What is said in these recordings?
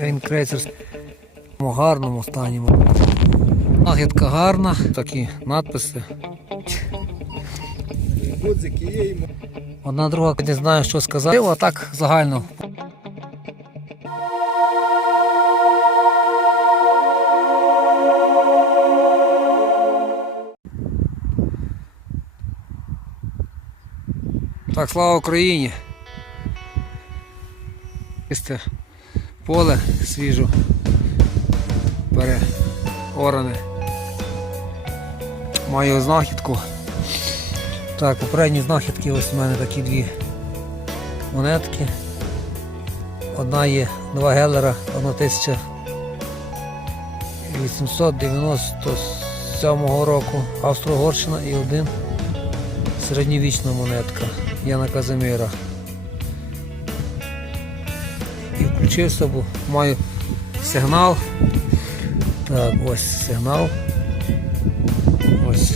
Він в гарному стані. Нагідка гарна, такі надписи. Одна друга не знаю, що сказати, а так загально. Так, слава Україні! Чисте поле свіжо переоране. Маю знахідку. Так, попередні знахідки ось у мене такі дві монетки. Одна є два гелера, одна 1897 року Австро-Угорщина і один середньовічна монетка Яна Казимира. Включився, бо маю сигнал. Так, ось сигнал. Ось.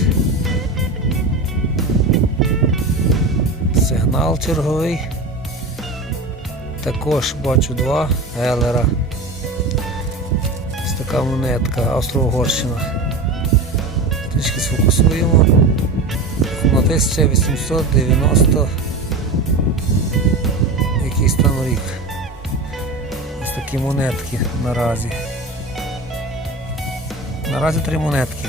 Сигнал черговий. Також бачу два гелера. Ось така монетка Австро-Угорщина. Трішки сфокусуємо. На 1890 якийсь там рік. Такі монетки наразі. Наразі три монетки.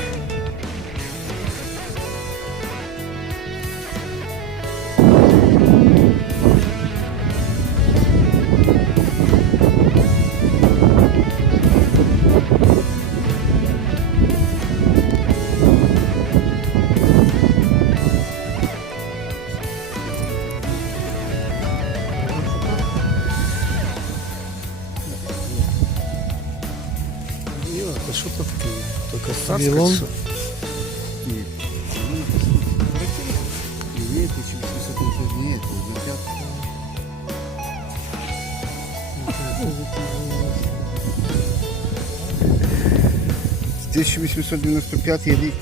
1895 рік.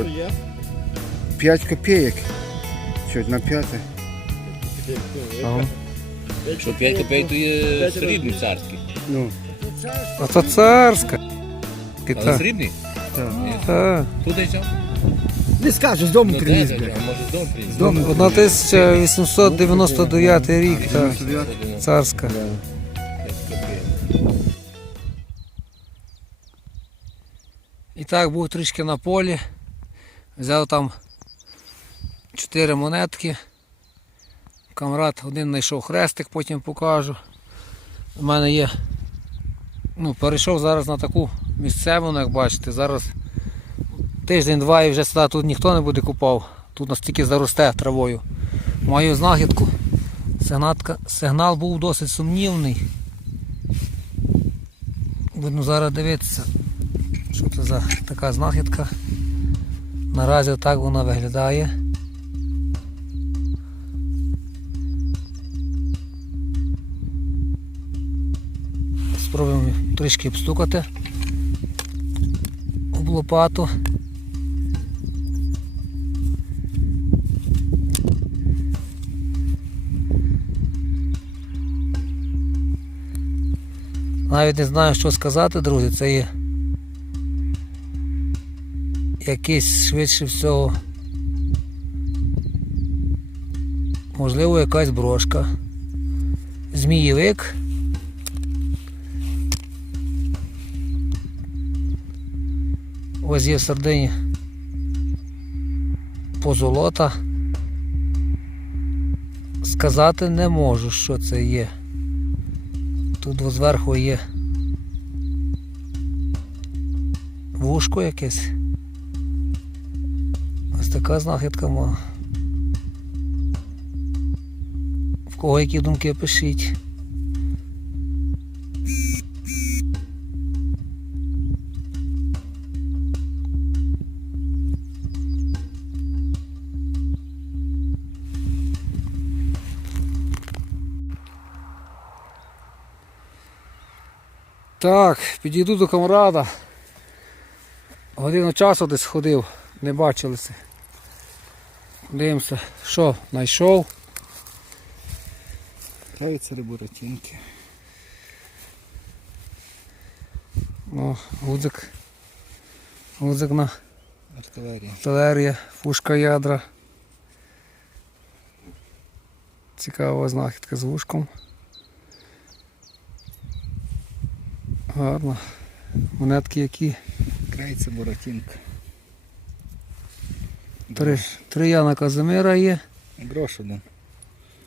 От 5 копійок. Що, на п'яте? Ага. Що 5 копійок то є срібний царський. Ну, А це Царська. Але Та, срібний? так. та. Тут і? Не скажу, з дому Ну, приніс, блядь. Може з дому приїзд? Одна 1899 рік, та. Царська. І так був трішки на полі. Взяв там чотири монетки. Камрад один знайшов хрестик, потім покажу. У мене є. Ну, перейшов зараз на таку місцеву, ну, як бачите. Зараз тиждень-два і вже сюди тут ніхто не буде купав. Тут настільки заросте травою. Маю знахідку. Сигнатка, сигнал був досить сумнівний. Будемо зараз дивитися, що це за така знахідка. Наразі так вона виглядає. Спробуємо трішки обстукати об лопату. Навіть не знаю, що сказати, друзі, це є якийсь швидше всього. Можливо, якась брошка. Змієвик. Ось є в сардині позолота. Сказати не можу, що це є. Тут зверху є вушко якесь. Ось така знахідка ма. В кого які думки пишіть. Так, підійду до камрада. Годину часу десь ходив, не бачилися. Дивимося, що знайшов. Каються рибуротинки. Ну, гудзик. Гудзик на Артилерія. артилерія, пушка ядра. Цікава знахідка з вушком. Гарно. Монетки які? Крайця Боротінка. Три, три Яна Казимира є, Грош один.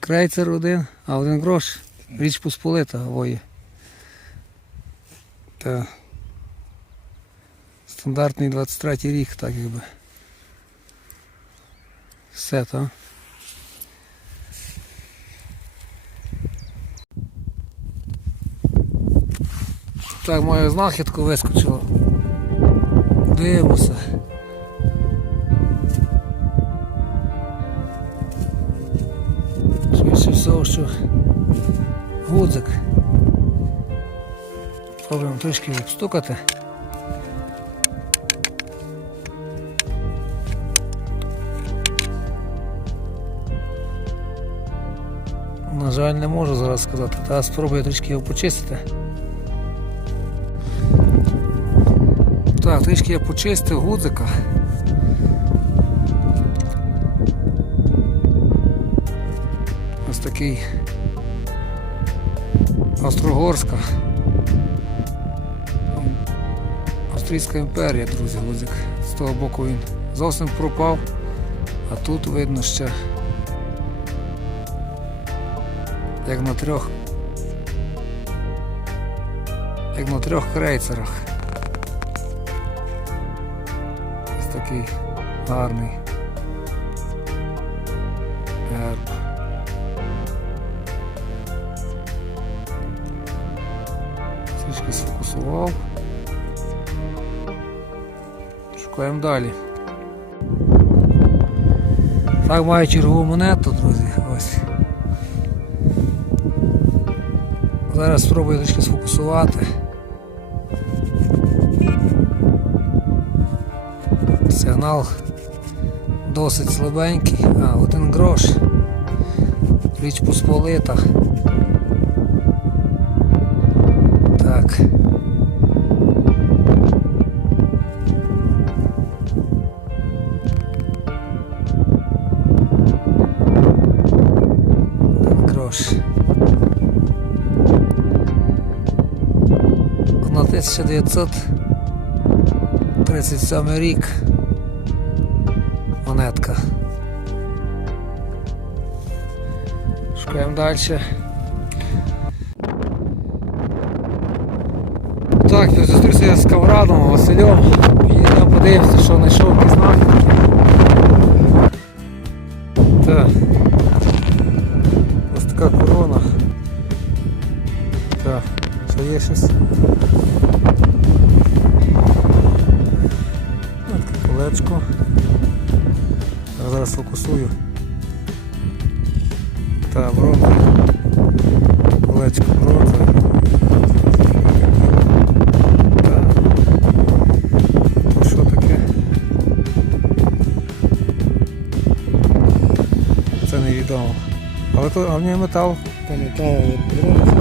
крейцер один, а один грош. Річ Посполита воє. Та стандартний 23 рік, так якби. Все, так? Так, мою знахідку вискочила. Дивимося. Швидше всього, що гудзик. Пробуємо трішки обстукати. На жаль, не можу зараз сказати, та спробую трішки його почистити. Так, трішки я почистив гудзика. Ось такий Острогорська. Австрійська імперія, друзі, гудзик. З того боку він зовсім пропав, а тут видно ще як на трьох як на трьох крейцерах. Такий гарний герб. Трішки сфокусував. Шукаємо далі. Так маю чергову монету, друзі. Ось. Зараз спробую трішки сфокусувати. Сигнал досить слабенький. А, один грош. Річ посполита. Так. Грош. 1937 рік. Монетка. Шукаємо далі. Так, зустрівся я з Каврадом, Василем. І я подивився, що знайшов якісь знахідки. Так. Ось така корона. Так, що є щось? Ось таке колечко. Зараз фокусую. Так, бронза. Колечко бронза. Так. То що таке? Це невідомо. Але то, а в ній метал. Пам'ятаю, Так,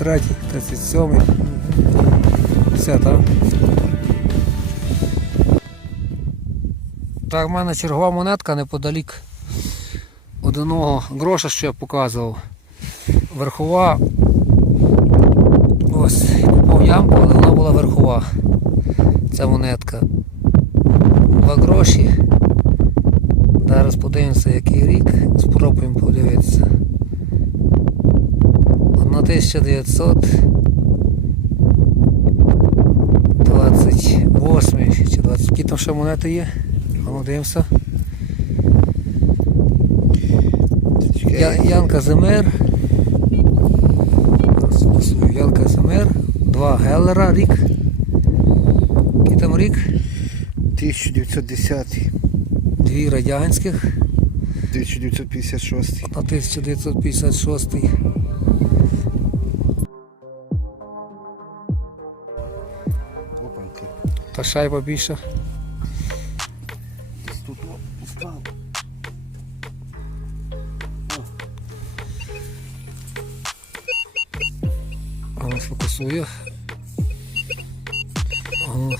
23, 37. Все, так? Так, в мене чергова монетка неподалік одного гроша, що я показував. Верхова. Ось, купав ямку, але вона була верхова. Ця монетка. Два гроші. Зараз подивимося, який рік. Спробуємо подивитися. 1928 чи 20. Які там ще монети є? А ну дивимося. Я, Ян Казимир. Зараз фіксую. Ян Казимир. Два Геллера рік. Який там рік? 1910. Дві радянських. 1956. на 1956. Та шайба більша. Тут о, впав. А ну фокусую. Ну.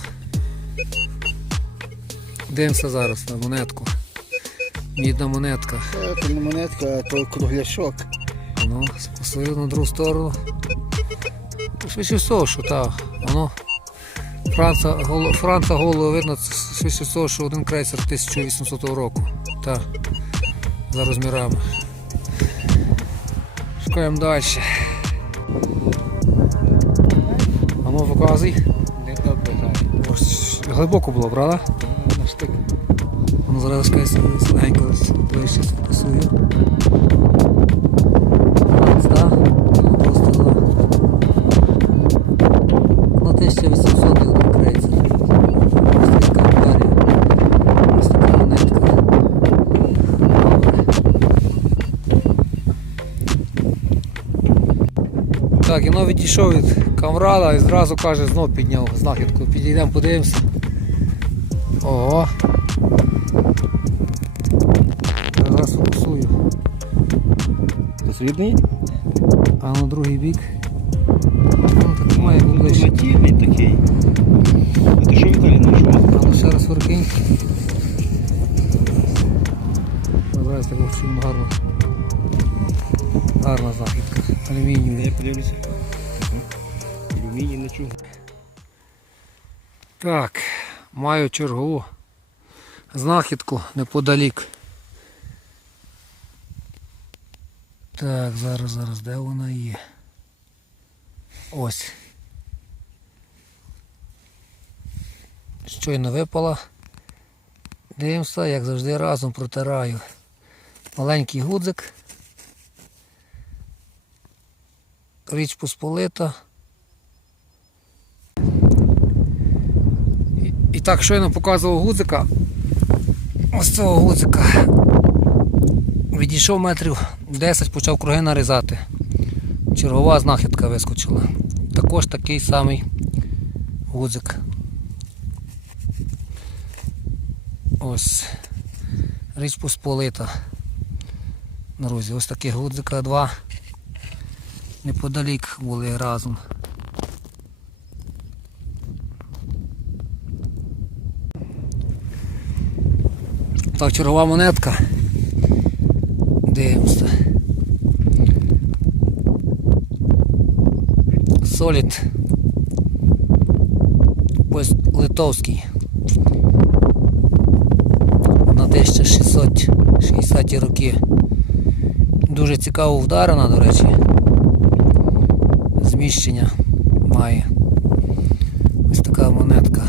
Дивимося зараз на монетку. Мідна монетка. Це не монетка, а то кругляшок. А ну, на другу сторону. Ну, Швидше всього, що так. Воно. Франца, голо, Франца голову видно, швидше всього, що один крейсер 1800 року. Так. За розмірами. Шукаємо далі. А ну показуй. Не. Ось глибоко було, правда? На штик. Ну зараз якась легенько ближче? Ну, Просто відійшов від камрада і зразу каже, знов підняв знахідку. Підійдемо, подивимося. Ого. Зараз фокусую. Це срібний? А на другий бік. Ну, так має бути ближче. Такий. А ти що Віталій знайшов? А ну ще раз воркинь. Я подивлюся. Алюміній не. Так, маю чергову знахідку неподалік. Так, зараз, зараз, де вона є? Ось. Щойно випала. Дивимося, як завжди разом протираю. Маленький гудзик. Річ посполита. І, так щойно показував гудзика. Ось цього гудзика. Відійшов метрів 10, почав круги нарізати. Чергова знахідка вискочила. Також такий самий гудзик. Ось. Річ посполита. Друзі, ось такі гудзика два. Неподалік були разом. Так, чергова монетка. Дивимося. Солід. Ось литовський. На 1660 роки. Дуже цікаво вдарена, до речі. Зміщення має. Ось така монетка.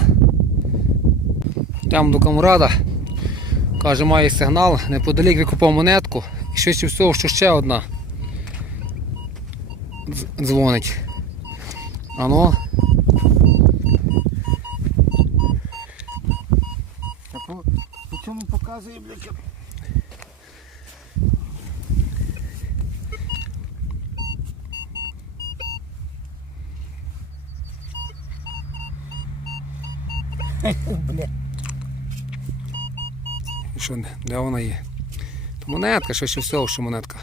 Там до камрада. Каже, має сигнал, неподалік викупав монетку. І швидше всього, що ще одна дзвонить. Ано, де вона є? То монетка, швидше всього, що монетка.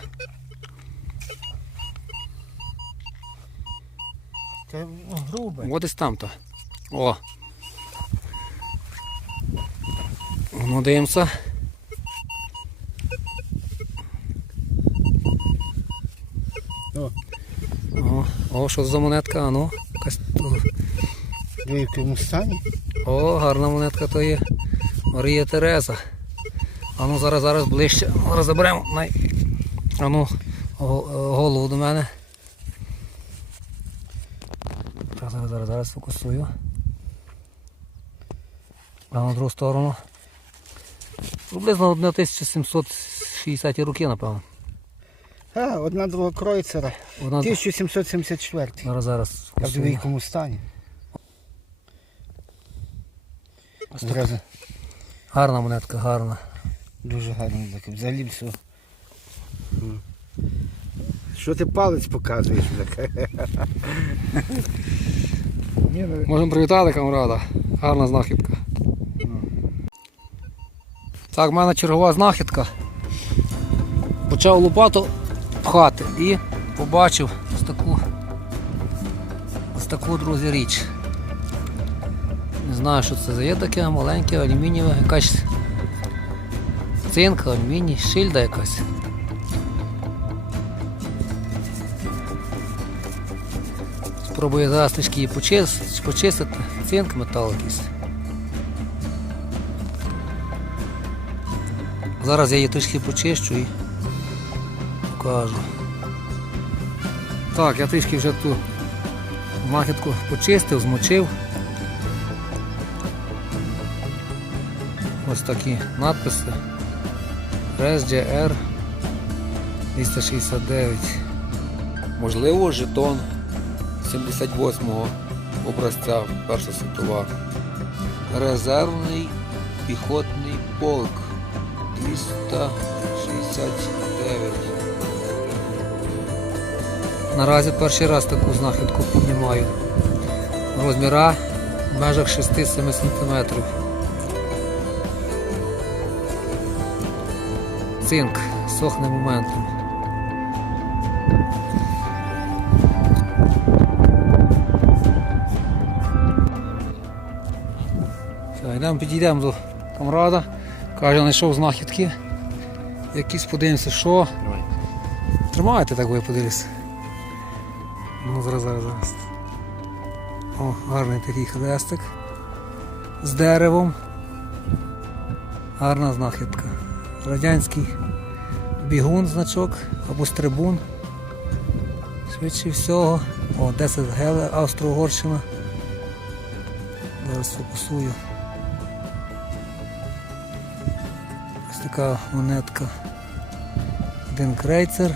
Це грубе. От десь там-то. О. Ну, дивимося. О. О, о, що за монетка? А ну, якась. В якому стані? О, гарна монетка то є. Марія Тереза. А ну зараз, зараз ближче. Зараз заберемо. Най. А ну, голову до мене. Так, зараз, зараз, зараз фокусую. А на другу сторону. Приблизно на 1760 роки, напевно. А, одна друга кройцера. Вона... 1774. Зараз, зараз. А в якому стані? Гарна монетка, гарна. Дуже гарний закип. Взагалі все. Що ти палець показуєш? бляха? Ну, Можемо привітати камрада. Гарна знахідка. Так, в мене чергова знахідка. Почав лопату пхати і побачив ось таку, ось таку, друзі, річ. Не знаю, що це за є таке, маленьке, алюмінієве, якась цинка, алюміній, шильда якась. Спробую зараз трішки її почистити, почистити. Цинк, метал якийсь. Зараз я її трішки почищу і покажу. Так, я трішки вже ту махітку почистив, змочив. Ось такі надписи. RSGR 269. Можливо, жетон 78-го образця Перша світова. Резервний піхотний полк 269. Наразі перший раз таку знахідку піднімаю. Розміра в межах 6-7 см. Цинк сохне моментом. Все, йдемо підійдемо до камрада. Каже, знайшов знахідки. Якісь подивимося, що. Тримайте так, бо я подивлюся. Ну, зараз, зараз, зараз. О, гарний такий хрестик. З деревом. Гарна знахідка. Радянський бігун значок або стрибун. Швидше всього. О, 10 геле, Австро-Угорщина. Зараз фокусую. Ось така монетка. Один крейцер.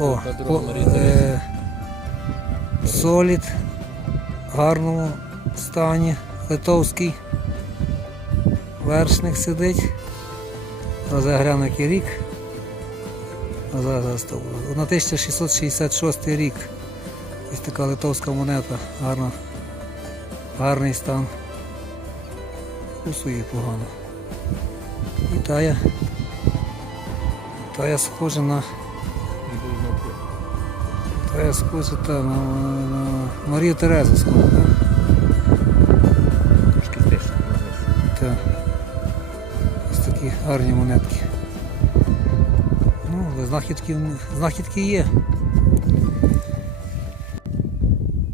О, по, е, солід в гарному стані. Литовський. Вершник сидить. Розгляну який рік. А зараз, зараз 1666 рік. Ось така литовська монета. Гарна. Гарний стан. Кусує погано. І тая. Тая схожа на. Тая схожа та, на, на Марію Терезу схожа, гарні монетки. Ну, але знахідки, знахідки є.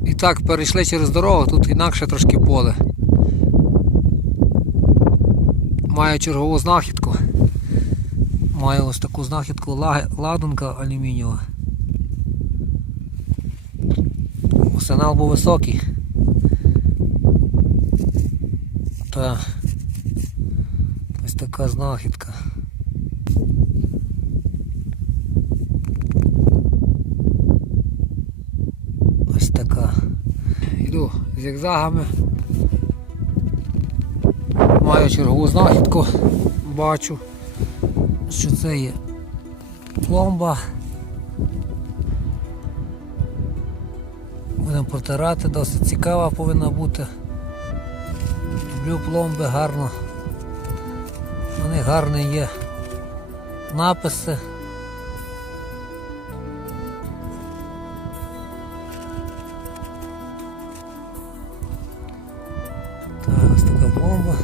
І так, перейшли через дорогу, тут інакше трошки поле. Маю чергову знахідку. Маю ось таку знахідку ладунка алюмінієва. Арсенал був високий. Так. Така знахідка. Ось така. Йду зігзагами. Маю чергову знахідку. Бачу, що це є пломба. Будемо протирати, досить цікава повинна бути. Люблю пломби гарно. Гарні є написи. Так, ось така пломба.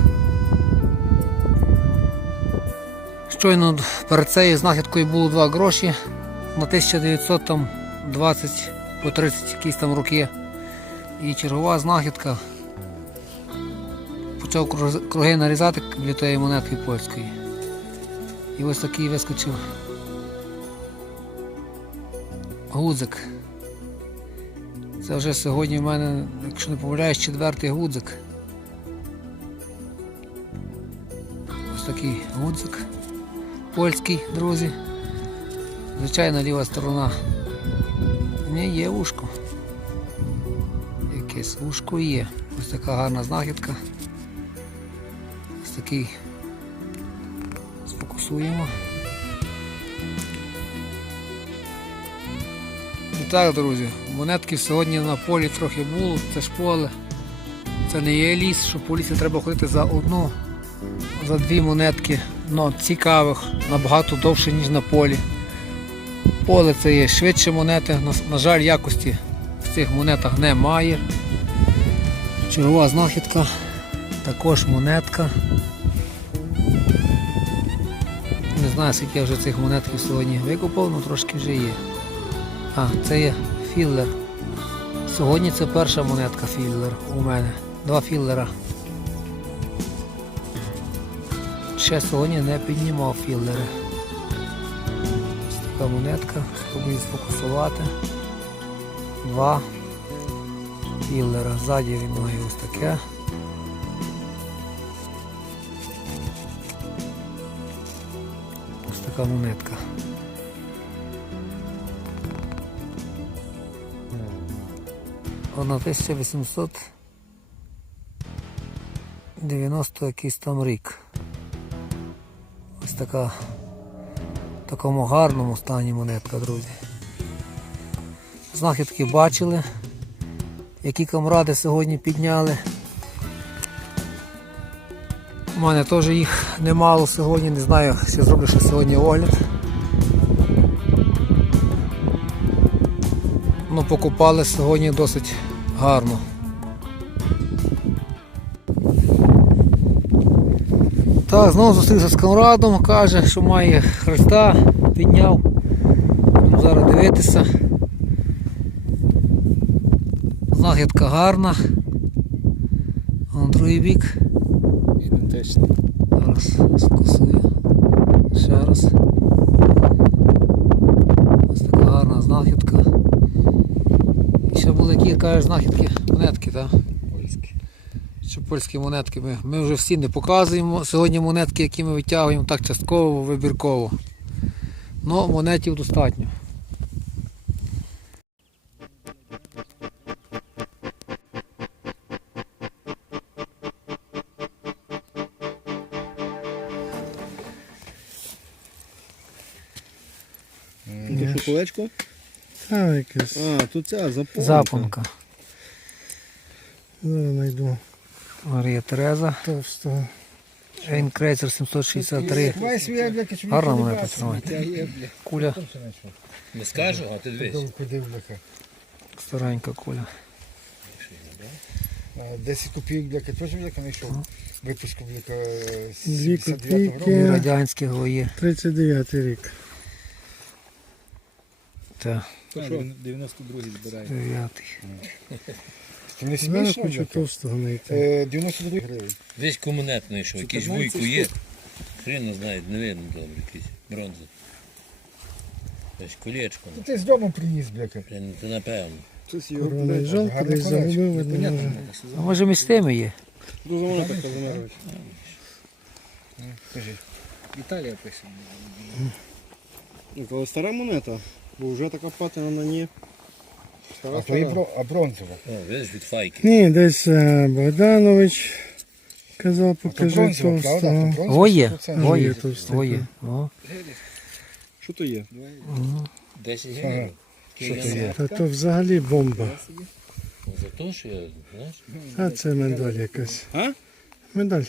Щойно перед цією знахідкою було два гроші на 1920 по 30 якісь там роки. І чергова знахідка почав круги нарізати біля тієї монетки польської. І ось такий вискочив гудзик. Це вже сьогодні в мене, якщо не помиляюсь, четвертий гудзик. Ось такий гудзик польський, друзі. Звичайно, ліва сторона. Не є ушко. Якесь ушко є. Ось така гарна знахідка. Такий сфокусуємо. І так, друзі, монетки сьогодні на полі трохи було, це ж поле. Це не є ліс, що по лісі треба ходити за одну, за дві монетки, но цікавих, набагато довше, ніж на полі. Поле це є швидше монети, на жаль, якості в цих монетах немає. Чергова знахідка, також монетка. Не знаю, скільки я вже цих монетків сьогодні викупав, але трошки вже є. А, це є філлер. Сьогодні це перша монетка філлер у мене. Два філлера. Ще сьогодні не піднімав філлери. Ось така монетка. Спробую сфокусувати. Два філлера. Ззаді він має ось таке. Така монетка. Вона 1890 якийсь там рік. Ось така в такому гарному стані монетка, друзі. Знахідки бачили, які камради сьогодні підняли. У мене теж їх немало сьогодні, не знаю, чи зроблю ще сьогодні огляд. Ну, покупали сьогодні досить гарно. Так, знову зустрівся з Конрадом, каже, що має хреста, підняв. Будемо зараз дивитися. Знахідка гарна. А на другий бік. Ідентично. Зараз сфокусую. Ще раз. Ось така гарна знахідка. І ще були які, кажеш, знахідки, монетки, так? Польський. Ще польські монетки. Ми, ми вже всі не показуємо. Сьогодні монетки, які ми витягуємо так частково, вибірково. Ну, монетів достатньо. Душу колечко? А, якась. А, тут ця запомка. Запонка. Зараз знайду. Марія Тереза. Товстого. Ейнкрейцер 763. Гарна монета тримайте. Куля. Не скажу, а ти дивись. Старенька куля. 10 копійок бляха теж бляха знайшов. Випуску бляха е, 79-го року. радянських гої. 39 рік. Та, 92-й збирає. дев'ятий. Не смішно хочу товстого знайти. Е, 92 гривень. Десь комунет знайшов, якийсь 14 вуйку є. Хрена знає, не видно добре, якийсь бронза. Ось колечко, ну, Ти з дому приніс бляха. блін, це напевно. Щось його, Короний блядь, жалко, десь видно, може. А може між тими є? Дуже воно так Казимирович. Скажи. Італія пише. Ну, коли стара монета, бо вже така патина на ній. Стара, А то є стара. бро- а бронзова. О, видиш від файки. Ні, десь е, Богданович казав, А то покажи бронзова, правда? То товстого. бронзова Гоє. 100%. Гоє. Є товстий. Гоє. О. Що то є? 10 гривень. Що то є? Та то взагалі бомба. За те, що я, знаєш, А це медаль якась. А? Медаль.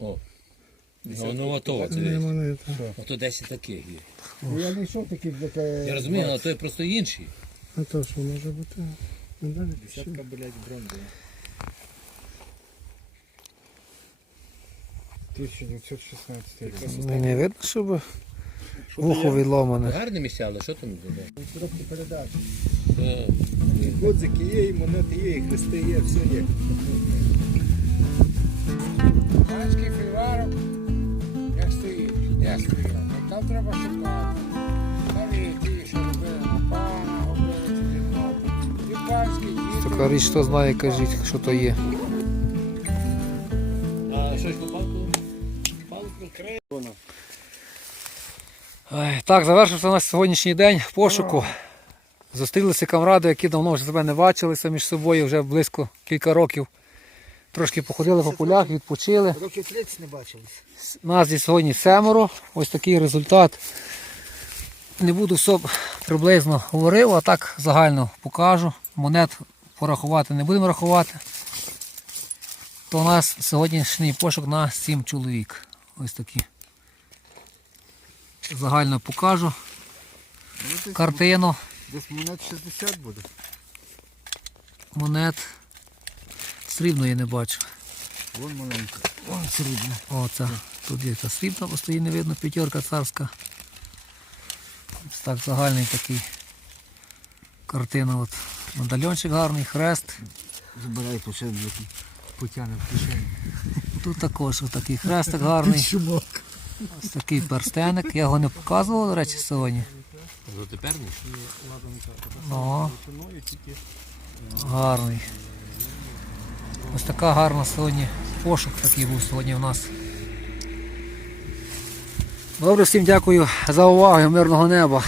о, ну, ну ото, це Не монета. Ото 10 таких є. Ну, Я знайшов такі бляха. Я розумію, але то є просто інші. А то що може бути? Медаль? якась? блядь, бронзова. 1916 рік. Не, не видно, щоб вухо відломане. Гарне місця, але що там буде? Коробки передач. Е, Годзики є, і монети є, і хрести є, все є. Як Там треба шукати. Там є ті, що робили на пана, робили. І діти. Така річ, хто знає, кажіть, що то є. А щось по палку? Палку? Ай, Так, завершився наш сьогоднішній день пошуку. Зустрілися камради, які давно вже себе не бачилися між собою, вже близько кілька років трошки походили по полях, відпочили. Років 30 не бачились. Нас зі сьогодні семеро. Ось такий результат. Не буду все приблизно говорив, а так загально покажу. Монет порахувати не будемо рахувати. То у нас сьогоднішній пошук на 7 чоловік. Ось такі. Загально покажу картину Десь монет 60 буде. монет. Срібної не бачу. Вон маленька. Вон срібна. О, це тут є та срібна, бо стоїть не видно, п'ятерка царська. Ось так загальний такий картина. От. Медальончик гарний, хрест. Забирай почав потягне в кишені. Тут також такий хрестик гарний. Ось такий перстеник. Я його не показував, до речі, сьогодні. Ну, гарний. Ось така гарна сьогодні. Пошук такий був сьогодні в нас. Добре, всім дякую за увагу, мирного неба.